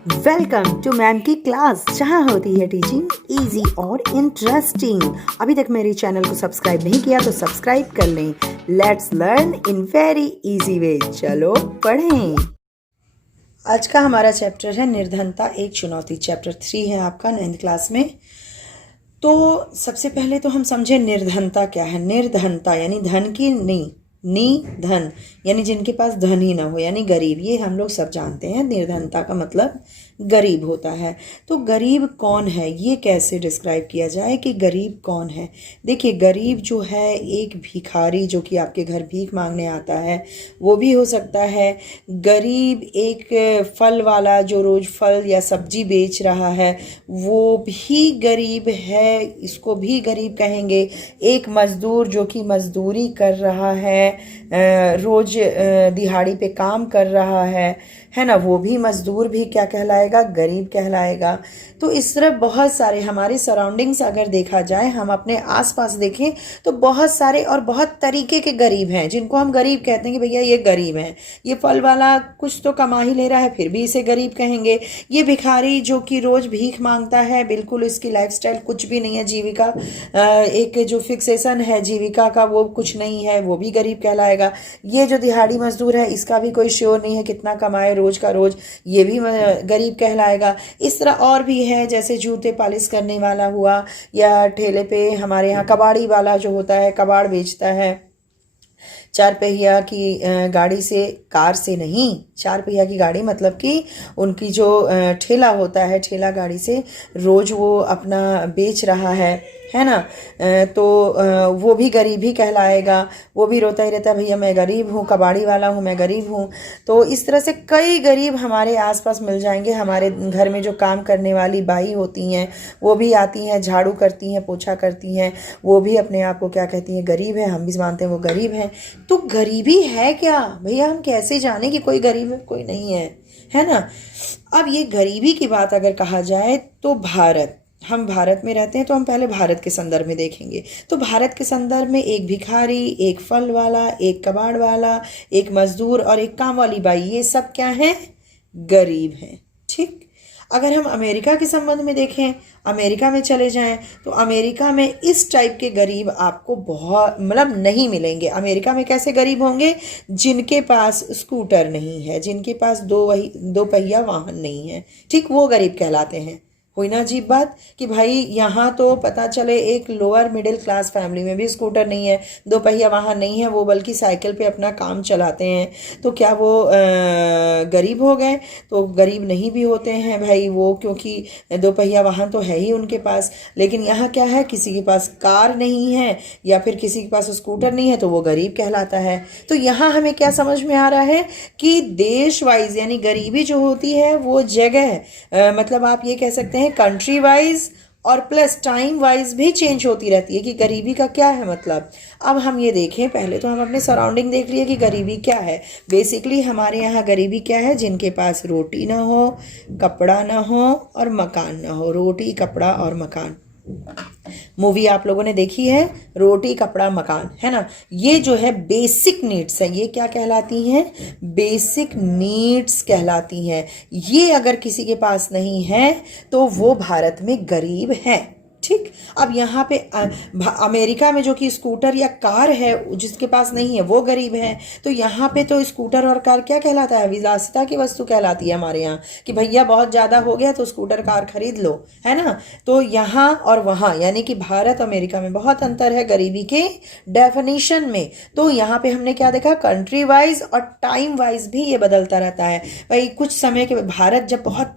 Welcome to ma'am की class, जहाँ होती है टीचिंग इजी और इंटरेस्टिंग। अभी तक मेरे चैनल को सब्सक्राइब नहीं किया तो सब्सक्राइब कर लें। Let's learn in very easy way. चलो पढ़ें। आज का हमारा चैप्टर है निर्धनता एक चुनौती। चैप्टर 3 है आपका 9th क्लास में। तो सबसे पहले तो हम समझे निर्धनता क्या है। निर्धनता यानी धन की धन यानी जिनके पास धन ही ना हो, यानी गरीब। ये हम लोग सब जानते हैं, निर्धनता का मतलब गरीब होता है। तो गरीब कौन है, ये कैसे डिस्क्राइब किया जाए कि गरीब कौन है। देखिए, गरीब जो है एक भिखारी जो कि आपके घर भीख मांगने आता है, वो भी हो सकता है। गरीब एक फल वाला जो रोज फल या सब्जी बेच रहा है, वो भी गरीब है, इसको भी गरीब कहेंगे। एक मजदूर जो कि मजदूरी कर रहा है, रोज दिहाड़ी पे काम कर रहा है ना, वो भी मजदूर भी क्या कहलाएगा, गरीब कहलाएगा। तो इस तरह बहुत सारे हमारे सराउंडिंग्स अगर देखा जाए, हम अपने आसपास देखें तो बहुत सारे और बहुत तरीके के गरीब हैं जिनको हम गरीब कहते हैं कि भैया ये गरीब है। ये फल वाला कुछ तो कमा ही ले रहा है, फिर भी इसे गरीब कहेंगे। ये भिखारी जो कि रोज भीख मांगता है, बिल्कुल इसकी लाइफस्टाइल कुछ भी नहीं है, जीविका एक जो फिक्सेशन है जीविका का वो कुछ नहीं है, वो भी गरीब कहलाएगा। ये जो दिहाड़ी मजदूर है, इसका भी कोई श्योर नहीं है कितना कमाए रोज का रोज, ये भी गरीब कहलाएगा। इस तरह और भी है, जैसे जूते पॉलिश करने वाला हुआ, या ठेले पे हमारे यहाँ कबाड़ी वाला जो होता है, कबाड़ बेचता है। चार पहिया की गाड़ी से, कार से नहीं, चार पहिया की गाड़ी मतलब कि उनकी जो ठेला होता है, ठेला गाड़ी से रोज वो अपना बेच रहा है ना। तो वो भी गरीब ही कहलाएगा। वो भी रोता ही रहता है, भैया मैं गरीब हूँ, कबाड़ी वाला हूँ, मैं गरीब हूँ। तो इस तरह से कई गरीब हमारे आसपास मिल जाएंगे। हमारे घर में जो काम करने वाली बाई होती हैं, वो भी आती हैं, झाड़ू करती हैं, पोछा करती हैं, वो भी अपने आप को क्या कहती हैं, गरीब है। हम भी मानते हैं वो गरीब हैं। तो गरीबी है क्या भैया, हम कैसे जाने कि कोई गरीब है कोई नहीं है ना। अब ये गरीबी की बात अगर कहा जाए तो हम भारत में रहते हैं, तो हम पहले भारत के संदर्भ में देखेंगे। तो भारत के संदर्भ में एक भिखारी, एक फल वाला, एक कबाड़ वाला, एक मजदूर और एक काम वाली बाई, ये सब क्या है, गरीब हैं। ठीक। अगर हम अमेरिका के संबंध में देखें, अमेरिका में चले जाएं, तो अमेरिका में इस टाइप के गरीब आपको बहुत मतलब नहीं मिलेंगे। अमेरिका में कैसे गरीब होंगे, जिनके पास स्कूटर नहीं है, जिनके पास दो पहिया वाहन नहीं है, ठीक, वो गरीब कहलाते हैं। हुई ना अजीब बात कि भाई यहाँ तो पता चले एक लोअर मिडिल क्लास फैमिली में भी स्कूटर नहीं है, दो पहिया वाहन नहीं है, वो बल्कि साइकिल पे अपना काम चलाते हैं, तो क्या वो गरीब हो गए? तो गरीब नहीं भी होते हैं भाई वो, क्योंकि दो पहिया वाहन तो है ही उनके पास। लेकिन यहाँ क्या है, किसी के पास कार नहीं है या फिर किसी के पास स्कूटर नहीं है, तो वो गरीब कहलाता है। तो यहाँ हमें क्या समझ में आ रहा है कि देश वाइज यानी गरीबी जो होती है वो जगह मतलब आप ये कह सकते हैं कंट्री वाइज और प्लस टाइम वाइज भी चेंज होती रहती है कि गरीबी का क्या है मतलब। अब हम ये देखें, पहले तो हम अपने सराउंडिंग देख लिए कि गरीबी क्या है। बेसिकली हमारे यहाँ गरीबी क्या है, जिनके पास रोटी ना हो, कपड़ा ना हो और मकान ना हो। रोटी, कपड़ा और मकान। मूवी आप लोगों ने देखी है, रोटी कपड़ा मकान, है ना। ये जो है बेसिक नीड्स है, ये क्या कहलाती हैं, बेसिक नीड्स कहलाती हैं। ये अगर किसी के पास नहीं है तो वो भारत में गरीब है। ठीक। अब यहाँ पे अमेरिका में जो कि स्कूटर या कार है जिसके पास नहीं है वो गरीब है। तो यहाँ पे तो स्कूटर और कार क्या कहलाता है, विलासिता की वस्तु कहलाती है हमारे यहाँ, कि भैया बहुत ज़्यादा हो गया तो स्कूटर कार खरीद लो, है ना। तो यहाँ और वहाँ यानी कि भारत अमेरिका में बहुत अंतर है गरीबी के डेफिनेशन में। तो यहाँ पे हमने क्या देखा, कंट्री वाइज और टाइम वाइज भी ये बदलता रहता है भाई। कुछ समय के भारत जब बहुत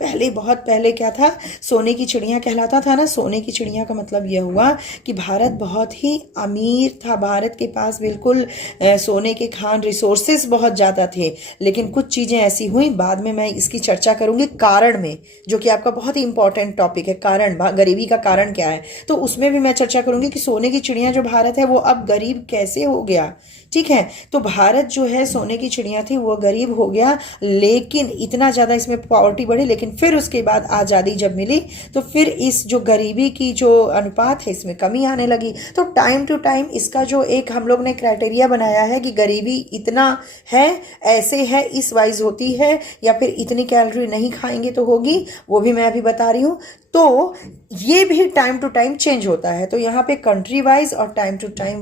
पहले क्या था, सोने की चिड़िया कहलाता था ना। सोने की चिड़िया का मतलब यह हुआ कि भारत बहुत ही अमीर था, भारत के पास बिल्कुल सोने के खान रिसोर्सेज बहुत ज़्यादा थे। लेकिन कुछ चीज़ें ऐसी हुई, बाद में मैं इसकी चर्चा करूंगी कारण में, जो कि आपका बहुत ही इंपॉर्टेंट टॉपिक है। कारण, गरीबी का कारण क्या है, तो उसमें भी मैं चर्चा करूंगी कि सोने की चिड़िया जो भारत है वो अब गरीब कैसे हो गया। ठीक है। तो भारत जो है सोने की चिड़िया थी, वो गरीब हो गया, लेकिन इतना ज़्यादा इसमें पॉवर्टी बढ़ी। लेकिन फिर उसके बाद आज़ादी जब मिली तो फिर इस जो गरीबी की जो अनुपात है इसमें कमी आने लगी। तो टाइम टू टाइम इसका जो एक हम लोग ने क्राइटेरिया बनाया है कि गरीबी इतना है, ऐसे है, इस वाइज होती है, या फिर इतनी कैलोरी नहीं खाएंगे तो होगी, वो भी मैं अभी बता रही हूँ। तो ये भी टाइम टू टाइम चेंज होता है। तो यहाँ पे कंट्री वाइज और टाइम टू टाइम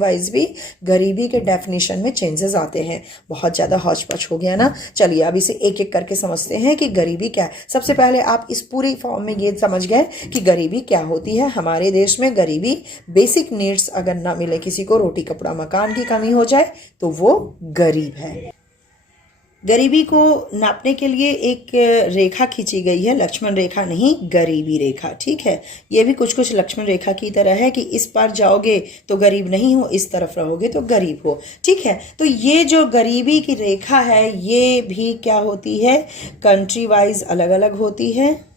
वाइज भी गरीबी के डेफिनेशन में चेंजेस आते हैं। बहुत ज़्यादा हौच-पौच हो गया ना। चलिए अब इसे एक एक करके समझते हैं कि गरीबी क्या है। सबसे पहले आप इस पूरी फॉर्म में ये समझ गए कि गरीबी क्या होती है। हमारे देश में गरीबी बेसिक नीड्स अगर ना मिले, किसी को रोटी कपड़ा मकान की कमी हो जाए तो वो गरीब है। गरीबी को नापने के लिए एक रेखा खींची गई है, लक्ष्मण रेखा नहीं, गरीबी रेखा। ठीक है, ये भी कुछ कुछ लक्ष्मण रेखा की तरह है कि इस पार जाओगे तो गरीब नहीं हो, इस तरफ रहोगे तो गरीब हो। ठीक है, तो ये जो गरीबी की रेखा है ये भी क्या होती है, कंट्री वाइज अलग अलग होती है।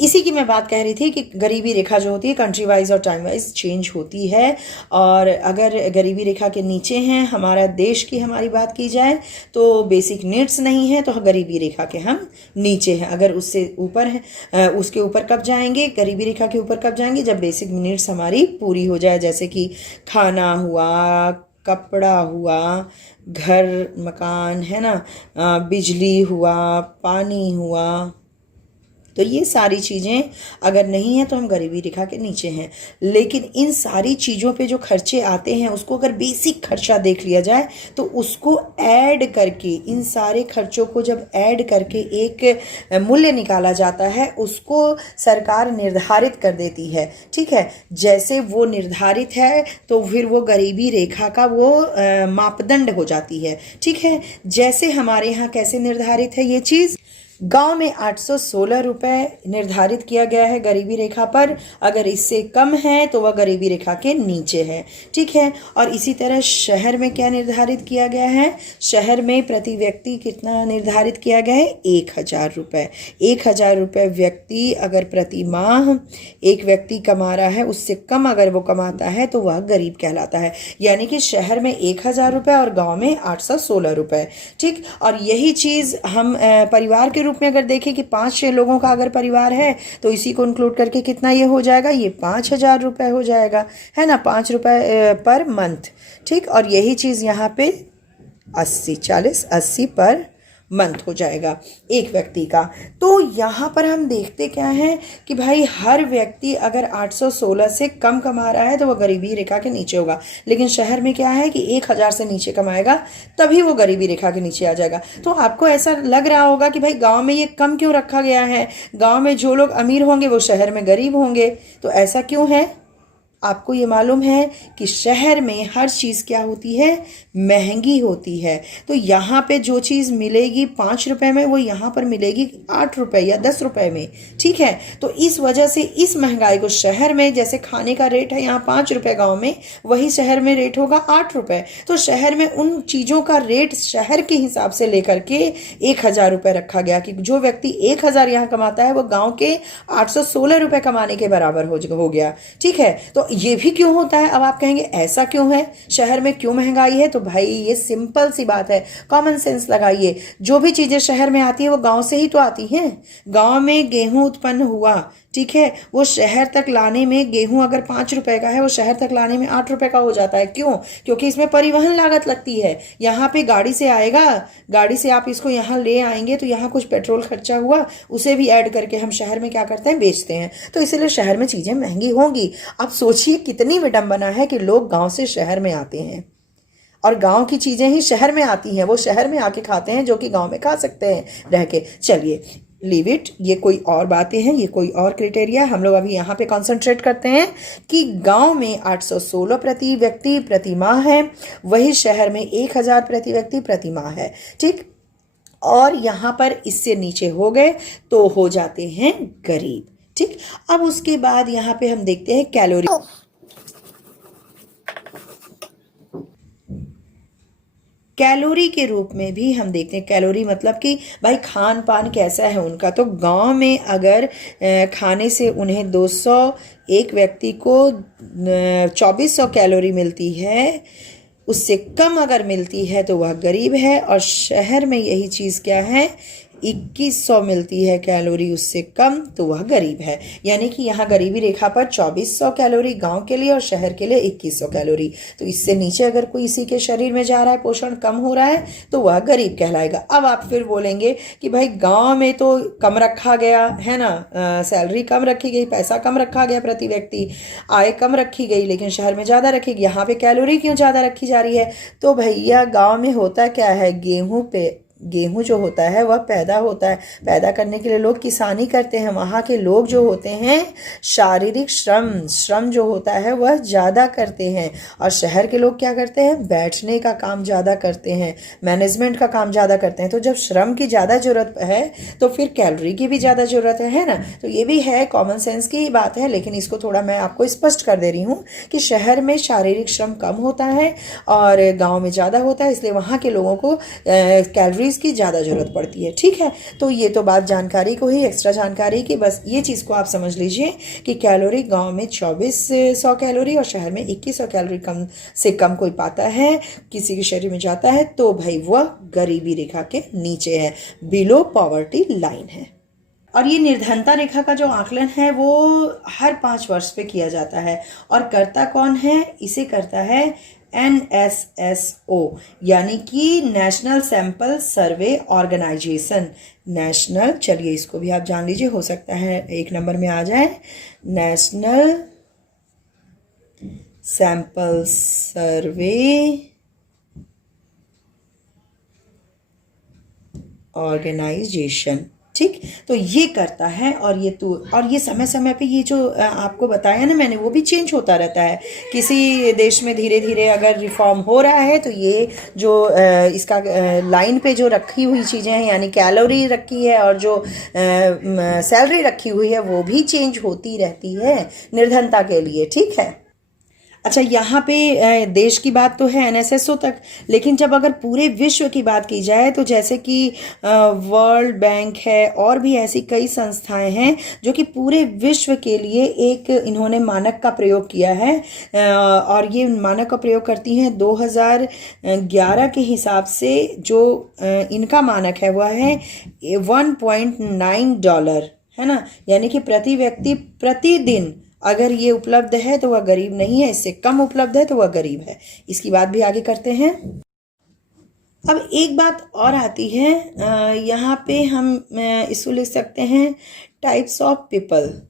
इसी की मैं बात कह रही थी कि गरीबी रेखा जो होती है कंट्री वाइज और टाइम वाइज चेंज होती है। और अगर गरीबी रेखा के नीचे हैं हमारा देश की हमारी बात की जाए तो बेसिक नीड्स नहीं है तो गरीबी रेखा के हम नीचे हैं। अगर उससे ऊपर है उसके ऊपर कब जाएंगे, गरीबी रेखा के ऊपर कब जाएंगे, जब बेसिक नीड्स हमारी पूरी हो जाए, जैसे कि खाना हुआ, कपड़ा हुआ, घर मकान है ना, बिजली हुआ, पानी हुआ। तो ये सारी चीज़ें अगर नहीं है तो हम गरीबी रेखा के नीचे हैं। लेकिन इन सारी चीज़ों पे जो खर्चे आते हैं उसको अगर बेसिक खर्चा देख लिया जाए तो उसको ऐड करके, इन सारे खर्चों को जब ऐड करके एक मूल्य निकाला जाता है उसको सरकार निर्धारित कर देती है। ठीक है, जैसे वो निर्धारित है तो फिर वो गरीबी रेखा का वो मापदंड हो जाती है। ठीक है, जैसे हमारे यहाँ कैसे निर्धारित है ये चीज़, गांव में 816 रुपये निर्धारित किया गया है गरीबी रेखा पर। अगर इससे कम है तो वह गरीबी रेखा के नीचे है। ठीक है, और इसी तरह शहर में क्या निर्धारित किया गया है, शहर में प्रति व्यक्ति कितना निर्धारित किया गया है, 1000 रुपये। 1000 रुपये व्यक्ति अगर प्रति माह एक व्यक्ति कमा रहा है, उससे कम अगर वो कमाता है तो वह गरीब कहलाता है। यानी कि शहर में 1000 रुपये और गाँव में 816 रुपये। ठीक, और यही चीज़ हम परिवार के रूप में अगर देखें कि 5-6 लोगों का अगर परिवार है तो इसी को इंक्लूड करके कितना ये हो जाएगा, ये 5000 रुपये हो जाएगा, है ना, 5 रुपये पर मंथ। ठीक, और यही चीज़ यहाँ पे 80 पर मंथ हो जाएगा एक व्यक्ति का। तो यहाँ पर हम देखते क्या हैं कि भाई हर व्यक्ति अगर 816 से कम कमा रहा है तो वह गरीबी रेखा के नीचे होगा। लेकिन शहर में क्या है कि 1000 से नीचे कमाएगा तभी वो गरीबी रेखा के नीचे आ जाएगा। तो आपको ऐसा लग रहा होगा कि भाई गांव में ये कम क्यों रखा गया है, गांव में जो लोग अमीर होंगे वो शहर में गरीब होंगे, तो ऐसा क्यों है। आपको ये मालूम है कि शहर में हर चीज़ क्या होती है, महंगी होती है। तो यहाँ पे जो चीज़ मिलेगी 5 रुपए में वो यहाँ पर मिलेगी 8 रुपए या 10 रुपए में। ठीक है, तो इस वजह से इस महंगाई को, शहर में जैसे खाने का रेट है यहाँ 5 रुपए, गाँव में वही शहर में रेट होगा 8 रुपए। तो शहर में उन चीज़ों का रेट शहर के हिसाब से लेकर के 1000 रुपये रखा गया कि जो व्यक्ति 1000 यहाँ कमाता है वो गाँव के 816 रुपये कमाने के बराबर हो गया। ठीक है, तो ये भी क्यों होता है। अब आप कहेंगे ऐसा क्यों है, शहर में क्यों महंगाई है। तो भाई ये सिंपल सी बात है, कॉमन सेंस लगाइए। जो भी चीज़ें शहर में आती है वो गांव से ही तो आती हैं। गांव में गेहूं उत्पन्न हुआ, ठीक है, वो शहर तक लाने में, गेहूं अगर 5 रुपए का है वो शहर तक लाने में 8 रुपए का हो जाता है। क्यों, क्योंकि इसमें परिवहन लागत लगती है। यहाँ पे गाड़ी से आएगा, गाड़ी से आप इसको यहाँ ले आएंगे तो यहाँ कुछ पेट्रोल खर्चा हुआ, उसे भी ऐड करके हम शहर में क्या करते हैं, बेचते हैं। तो इसीलिए शहर में चीज़ें महंगी होंगी। अब सोचिए कितनी विडंबना है कि लोग गाँव से शहर में आते हैं और गांव की चीज़ें ही शहर में आती हैं, वो शहर में आके खाते हैं जो कि गांव में खा सकते हैं रह के। चलिए लीव इट, ये कोई और बातें हैं, ये कोई और क्राइटेरिया। हम लोग अभी यहाँ पे कंसंट्रेट करते हैं कि गांव में 816 प्रति व्यक्ति प्रति माह है, वही शहर में 1000 प्रति व्यक्ति प्रति माह है। ठीक, और यहाँ पर इससे नीचे हो गए तो हो जाते हैं गरीब। ठीक, अब उसके बाद यहाँ पे हम देखते हैं कैलोरी। कैलोरी के रूप में भी हम देखते हैं, कैलोरी मतलब कि भाई खान पान कैसा है उनका। तो गांव में अगर खाने से उन्हें 200, एक व्यक्ति को 2400 कैलोरी मिलती है, उससे कम अगर मिलती है तो वह गरीब है। और शहर में यही चीज़ क्या है, 2100 मिलती है कैलोरी उससे कम तो वह गरीब है। यानी कि यहाँ गरीबी रेखा पर 2400 कैलोरी गांव के लिए और शहर के लिए 2100 कैलोरी। तो इससे नीचे अगर कोई इसी के शरीर में जा रहा है, पोषण कम हो रहा है, तो वह गरीब कहलाएगा। अब आप फिर बोलेंगे कि भाई गांव में तो कम रखा गया है ना, सैलरी कम रखी गई, पैसा कम रखा गया, प्रति व्यक्ति आय कम रखी गई, लेकिन शहर में ज़्यादा रखी गई, यहाँ पे कैलोरी क्यों ज़्यादा रखी जा रही है। तो भैया गाँव में होता क्या है, गेहूं जो होता है वह पैदा होता है, पैदा करने के लिए लोग किसानी करते हैं। वहाँ के लोग जो होते हैं शारीरिक श्रम जो होता है वह ज़्यादा करते हैं। और शहर के लोग क्या करते हैं, बैठने का काम ज़्यादा करते हैं, मैनेजमेंट का काम ज़्यादा करते हैं। तो जब श्रम की ज़्यादा ज़रूरत है तो फिर कैलोरी की भी ज़्यादा ज़रूरत है ना। तो ये भी है, कॉमन सेंस की ही बात है, लेकिन इसको थोड़ा मैं आपको स्पष्ट कर दे रही हूँ कि शहर में शारीरिक श्रम कम होता है और गाँव में ज़्यादा होता है, इसलिए वहाँ के लोगों को कैलोरी की ज़्यादा जरूरत पड़ती है। ठीक है, तो ये तो बात जानकारी को ही, एक्स्ट्रा जानकारी की, बस ये चीज़ को आप समझ लीजिए कि कैलोरी गांव में 2400 कैलोरी और शहर में 2100 कैलोरी कम से कम कोई पाता है, किसी के शरीर में जाता है, तो भाई वह गरीबी रेखा के नीचे है, बिलो पॉवर्टी लाइन है। और ये निर्धनता रेखा का जो आकलन है वो हर 5 वर्ष पे किया जाता है। और करता कौन है, इसे करता है NSSO, यानी कि national sample survey organisation. National, चलिए इसको भी आप जान लीजिए, हो सकता है 1 नंबर में आ जाए, नेशनल सैंपल सर्वे ऑर्गेनाइजेशन। ठीक, तो ये करता है। और ये समय समय पे ये जो आपको बताया ना मैंने, वो भी चेंज होता रहता है। किसी देश में धीरे धीरे अगर रिफॉर्म हो रहा है तो ये जो इसका लाइन पे जो रखी हुई चीज़ें हैं, यानी कैलोरी रखी है और जो सैलरी रखी हुई है, वो भी चेंज होती रहती है निर्धनता के लिए। ठीक है, अच्छा यहाँ पे देश की बात तो है NSSO तक, लेकिन जब अगर पूरे विश्व की बात की जाए तो जैसे कि वर्ल्ड बैंक है और भी ऐसी कई संस्थाएं हैं जो कि पूरे विश्व के लिए एक इन्होंने मानक का प्रयोग किया है। और ये मानक का प्रयोग करती हैं 2011 के हिसाब से। जो इनका मानक है वह है $1.9, है ना, यानी कि प्रति व्यक्ति प्रतिदिन अगर ये उपलब्ध है तो वह गरीब नहीं है, इससे कम उपलब्ध है तो वह गरीब है। इसकी बात भी आगे करते हैं। अब एक बात और आती है, यहाँ पे हम इसको लिख सकते हैं टाइप्स ऑफ पीपल,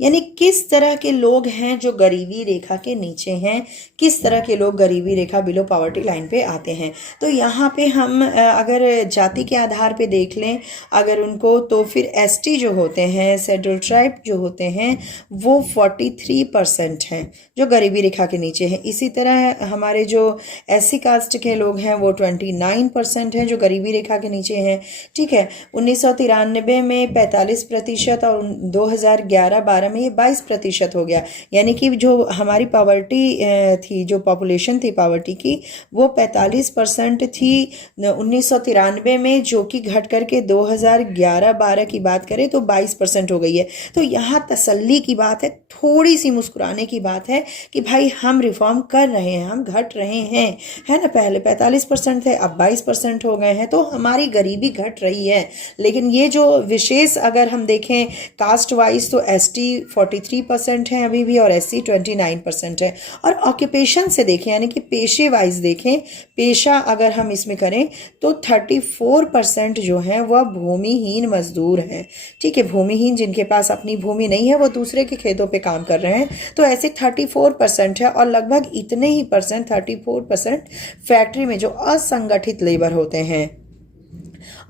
यानी किस तरह के लोग हैं जो गरीबी रेखा के नीचे हैं, किस तरह के लोग गरीबी रेखा बिलो पॉवर्टी लाइन पे आते हैं। तो यहाँ पे हम अगर जाति के आधार पे देख लें अगर उनको, तो फिर ST जो होते हैं, शेड्यूल ट्राइब जो होते हैं, वो 43% हैं जो गरीबी रेखा के नीचे हैं। इसी तरह हमारे जो SC कास्ट के लोग हैं वो 29% हैं जो गरीबी रेखा के नीचे हैं। ठीक है, 1993 में 45% और 2011-12 में ये 22% हो गया। यानी कि जो हमारी पॉवर्टी थी, जो पॉपुलेशन थी पॉवर्टी की, वो 45% थी 1993 में, जो कि घट करके 2011-12 की बात करें तो 22% हो गई है। तो यहाँ तसल्ली की बात है, थोड़ी सी मुस्कुराने की बात है कि भाई हम रिफॉर्म कर रहे हैं, हम घट रहे हैं, है ना। पहले 45% थे, अब 22% हो गए हैं, तो हमारी गरीबी घट रही है। लेकिन ये जो विशेष अगर हम देखें कास्ट वाइज तो ST 43% है अभी भी और SC 29% है। और ऑक्यूपेशन से देखें, यानी कि पेशे वाइज देखें, पेशा अगर हम इसमें करें तो 34% जो हैं वह भूमिहीन मजदूर हैं। ठीक है, भूमिहीन जिनके पास अपनी भूमि नहीं है, वो दूसरे के खेतों पे काम कर रहे हैं, तो ऐसे 34% है। और लगभग इतने ही परसेंट 34% फैक्ट्री में जो असंगठित लेबर होते हैं,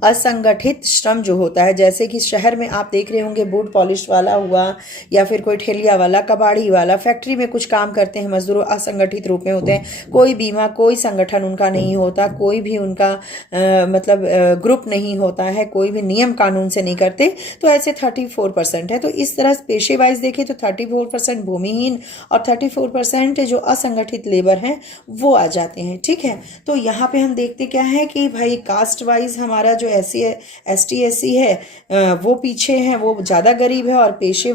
असंगठित श्रम जो होता है, जैसे कि शहर में आप देख रहे होंगे बूट पॉलिश वाला हुआ या फिर कोई ठेलिया वाला, कबाड़ी वाला, फैक्ट्री में कुछ काम करते हैं मजदूर, असंगठित रूप में होते हैं। कोई बीमा, कोई संगठन उनका नहीं होता, कोई भी उनका मतलब ग्रुप नहीं होता है, कोई भी नियम कानून से नहीं करते, तो ऐसे 34% है। तो इस तरह पेशे वाइज देखें तो 34% भूमिहीन और 34% जो असंगठित लेबर हैं वो आ जाते हैं। ठीक है, तो यहाँ पे हम देखते क्या है कि भाई कास्ट वाइज हमारा जो ST SC है वो पीछे हैं, वो ज़्यादा गरीब है। और पेशे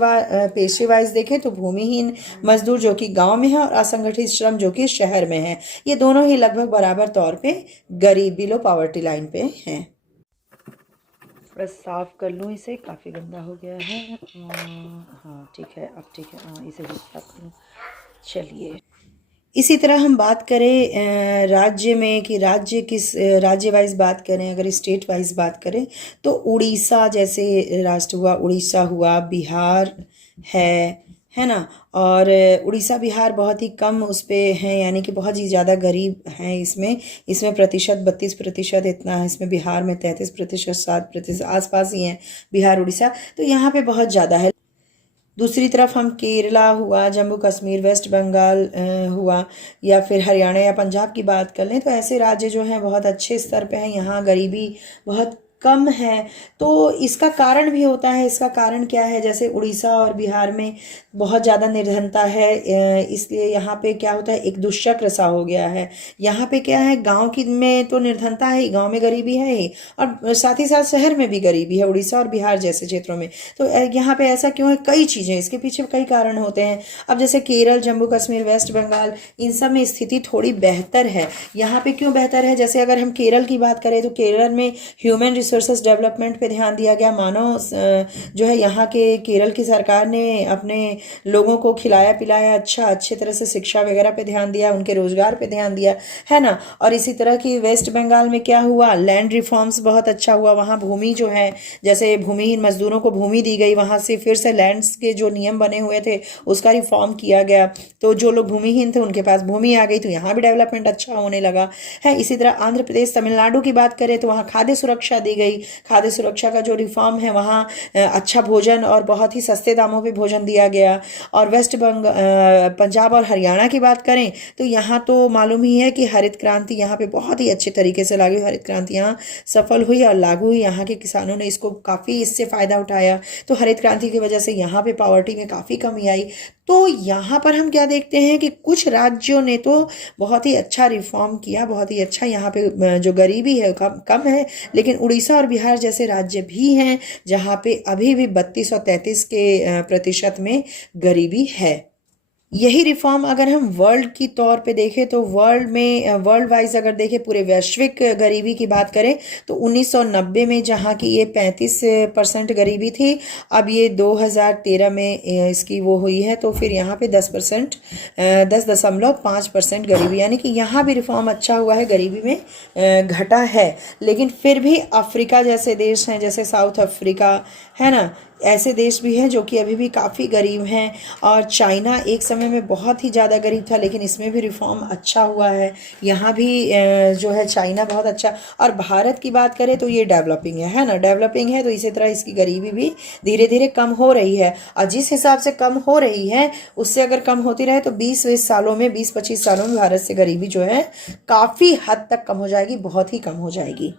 वाइज देखें तो भूमिहीन मजदूर जो कि गांव में है और असंगठित श्रम जो कि शहर में है, ये दोनों ही लगभग बराबर तौर पे गरीब, बिलो पॉवर्टी लाइन पे हैं। थोड़ा साफ कर लूँ इसे, काफ़ी गंदा हो गया है। हाँ ठीक है, अब ठीक है। हाँ इसे भी साफ करूँ। चलिए, इसी तरह हम बात करें राज्य में कि राज्य किस राज्य वाइज बात करें, अगर स्टेट वाइज बात करें तो उड़ीसा जैसे राष्ट्र हुआ, उड़ीसा हुआ, बिहार है ना। और उड़ीसा बिहार बहुत ही कम उस पे हैं, यानी कि बहुत ही ज़्यादा गरीब हैं। इसमें प्रतिशत 32% इतना है, इसमें बिहार में 33%, 7% आसपास ही हैं बिहार उड़ीसा, तो यहाँ पे बहुत ज़्यादा है। दूसरी तरफ हम केरला हुआ, जम्मू कश्मीर, वेस्ट बंगाल हुआ, या फिर हरियाणा या पंजाब की बात कर लें तो ऐसे राज्य जो हैं बहुत अच्छे स्तर पे हैं, यहाँ गरीबी बहुत कम है। तो इसका कारण भी होता है। इसका कारण क्या है, जैसे उड़ीसा और बिहार में बहुत ज़्यादा निर्धनता है, इसलिए यहाँ पे क्या होता है, एक दुष्चक्र सा हो गया है। यहाँ पे क्या है, गांव की में तो निर्धनता है ही, गांव में गरीबी है ही, और साथ ही साथ शहर में भी गरीबी है, उड़ीसा और बिहार जैसे क्षेत्रों में। तो यहाँ पे ऐसा क्यों है, कई चीज़ें, इसके पीछे कई कारण होते हैं। अब जैसे केरल, जम्मू कश्मीर, वेस्ट बंगाल, इन सब में स्थिति थोड़ी बेहतर है। यहाँ पे क्यों बेहतर है, जैसे अगर हम केरल की बात करें तो केरल में ह्यूमन रिसोर्सेज डेवलपमेंट पे ध्यान दिया गया। मानव जो है, यहाँ के केरल की सरकार ने अपने लोगों को खिलाया पिलाया, अच्छे तरह से शिक्षा वगैरह पे ध्यान दिया, उनके रोजगार पे ध्यान दिया, है ना। और इसी तरह की वेस्ट बंगाल में क्या हुआ, लैंड रिफॉर्म्स बहुत अच्छा हुआ। वहाँ भूमि जो है, जैसे भूमिहीन मजदूरों को भूमि दी गई, वहाँ से फिर से लैंड्स के जो नियम बने हुए थे उसका रिफॉर्म किया गया, तो जो लोग भूमिहीन थे उनके पास भूमि आ गई, तो यहाँ भी डेवलपमेंट अच्छा होने लगा है। इसी तरह आंध्र प्रदेश, तमिलनाडु की बात करें तो वहाँ खाद्य सुरक्षा दी गई। खाद्य सुरक्षा का जो रिफॉर्म है, वहाँ अच्छा भोजन और बहुत ही सस्ते दामों पे भोजन दिया गया। और पंजाब और हरियाणा की बात करें तो यहाँ तो मालूम ही है कि हरित क्रांति यहाँ पे बहुत ही अच्छे तरीके से लागू हुई। हरित क्रांति यहाँ सफल हुई और लागू हुई, यहाँ के किसानों ने इसको काफ़ी इससे फ़ायदा उठाया। तो हरित क्रांति की वजह से यहाँ पे पॉवर्टी में काफ़ी कमी आई। तो यहाँ पर हम क्या देखते हैं कि कुछ राज्यों ने तो बहुत ही अच्छा रिफॉर्म किया, बहुत ही अच्छा, यहाँ पे जो गरीबी है कम है। लेकिन उड़ीसा और बिहार जैसे राज्य भी हैं जहाँ पे अभी भी 32 और 33 के प्रतिशत में गरीबी है। यही रिफॉर्म अगर हम वर्ल्ड की तौर पे देखें तो वर्ल्ड वाइज अगर देखें, पूरे वैश्विक गरीबी की बात करें तो 1990 में जहाँ की ये 35% गरीबी थी, अब ये 2013 में इसकी वो हुई है, तो फिर यहाँ पे 10.5% गरीबी, यानी कि यहाँ भी रिफॉर्म अच्छा हुआ है, गरीबी में घटा है। लेकिन फिर भी अफ्रीका जैसे देश हैं, जैसे साउथ अफ्रीका, है ना, ऐसे देश भी हैं जो कि अभी भी काफ़ी गरीब हैं। और चाइना एक समय में बहुत ही ज़्यादा गरीब था, लेकिन इसमें भी रिफॉर्म अच्छा हुआ है। यहाँ भी जो है चाइना बहुत अच्छा। और भारत की बात करें तो ये डेवलपिंग है ना, डेवलपिंग है, तो इसी तरह इसकी गरीबी भी धीरे धीरे कम हो रही है। और जिस हिसाब से कम हो रही है, उससे अगर कम होती रहे तो 20-25 सालों में भारत से गरीबी जो है काफ़ी हद तक कम हो जाएगी, बहुत ही कम हो जाएगी।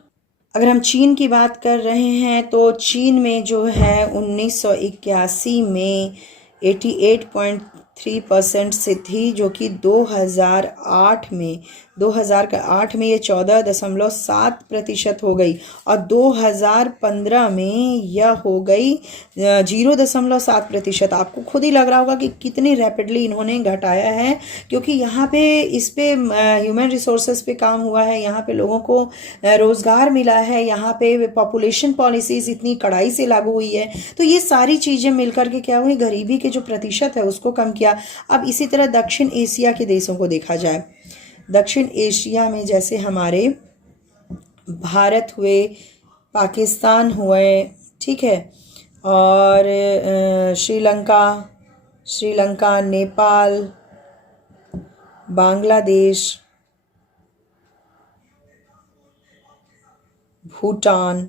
अगर हम चीन की बात कर रहे हैं तो चीन में जो है 1981 में 88.3% से थी, जो कि 2008 में ये 14.7% हो गई। और 2015 में यह हो गई 0.7%। आपको खुद ही लग रहा होगा कि कितनी रैपिडली इन्होंने घटाया है, क्योंकि यहाँ पे इस पे ह्यूमन रिसोर्सेज पे काम हुआ है, यहाँ पे लोगों को रोज़गार मिला है, यहाँ पे पॉपुलेशन पॉलिसीज़ इतनी कड़ाई से लागू हुई है। तो ये सारी चीज़ें मिलकर के क्या हुई, गरीबी के जो प्रतिशत है उसको कम किया। अब इसी तरह दक्षिण एशिया के देशों को देखा जाए, दक्षिण एशिया में जैसे हमारे भारत हुए, पाकिस्तान हुए, ठीक है, और श्रीलंका, नेपाल, बांग्लादेश, भूटान,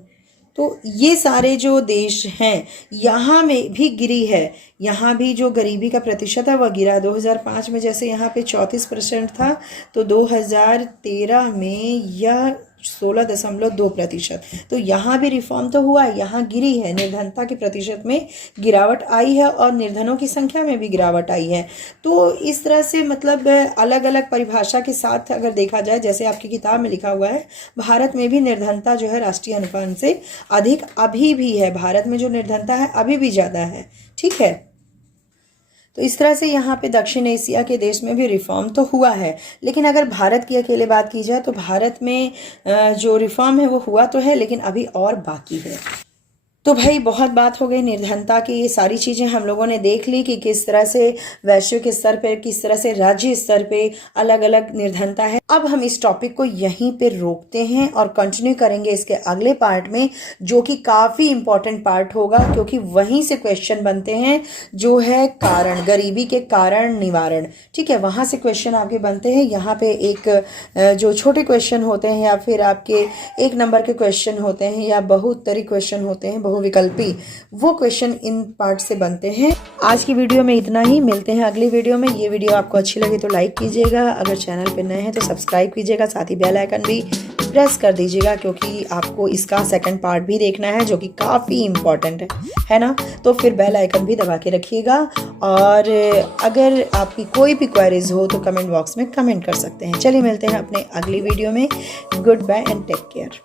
तो ये सारे जो देश हैं यहाँ में भी गिरी है। यहाँ भी जो गरीबी का प्रतिशत है वह गिरा। 2005 में जैसे यहाँ पे 34% था, तो 2013 में यह 16.2%। तो यहाँ भी रिफॉर्म तो हुआ, यहाँ गिरी है, निर्धनता के प्रतिशत में गिरावट आई है और निर्धनों की संख्या में भी गिरावट आई है। तो इस तरह से मतलब अलग अलग परिभाषा के साथ अगर देखा जाए, जैसे आपकी किताब में लिखा हुआ है, भारत में भी निर्धनता जो है राष्ट्रीय अनुपात से अधिक अभी भी है। भारत में जो निर्धनता है अभी भी ज़्यादा है, ठीक है। तो इस तरह से यहाँ पे दक्षिण एशिया के देश में भी रिफॉर्म तो हुआ है, लेकिन अगर भारत की अकेले बात की जाए तो भारत में जो रिफॉर्म है वो हुआ तो है, लेकिन अभी और बाकी है। तो भाई बहुत बात हो गई निर्धनता की, ये सारी चीज़ें हम लोगों ने देख ली कि किस तरह से वैश्विक स्तर पे, किस तरह से राज्य स्तर पे अलग अलग निर्धनता है। अब हम इस टॉपिक को यहीं पे रोकते हैं और कंटिन्यू करेंगे इसके अगले पार्ट में, जो कि काफ़ी इम्पोर्टेंट पार्ट होगा, क्योंकि वहीं से क्वेश्चन बनते हैं, जो है कारण, गरीबी के कारण निवारण, ठीक है। वहाँ से क्वेश्चन आपके बनते हैं। यहाँ पे एक जो छोटे क्वेश्चन होते हैं या फिर आपके 1 नंबर के क्वेश्चन होते हैं या बहुउत्तरी क्वेश्चन होते हैं, बहुविकल्पी, वो क्वेश्चन इन पार्ट से बनते हैं। आज की वीडियो में इतना ही, मिलते हैं अगली वीडियो में। ये वीडियो आपको अच्छी लगे तो लाइक कीजिएगा, अगर चैनल पे नए हैं तो सब्सक्राइब कीजिएगा, साथ ही बेल आइकन भी प्रेस कर दीजिएगा, क्योंकि आपको इसका सेकंड पार्ट भी देखना है, जो कि काफ़ी इम्पॉर्टेंट है ना। तो फिर बेल आइकन भी दबा के रखिएगा, और अगर आपकी कोई भी क्वेरीज हो तो कमेंट बॉक्स में कमेंट कर सकते हैं। चलिए मिलते हैं अपने अगली वीडियो में। Goodbye and take care.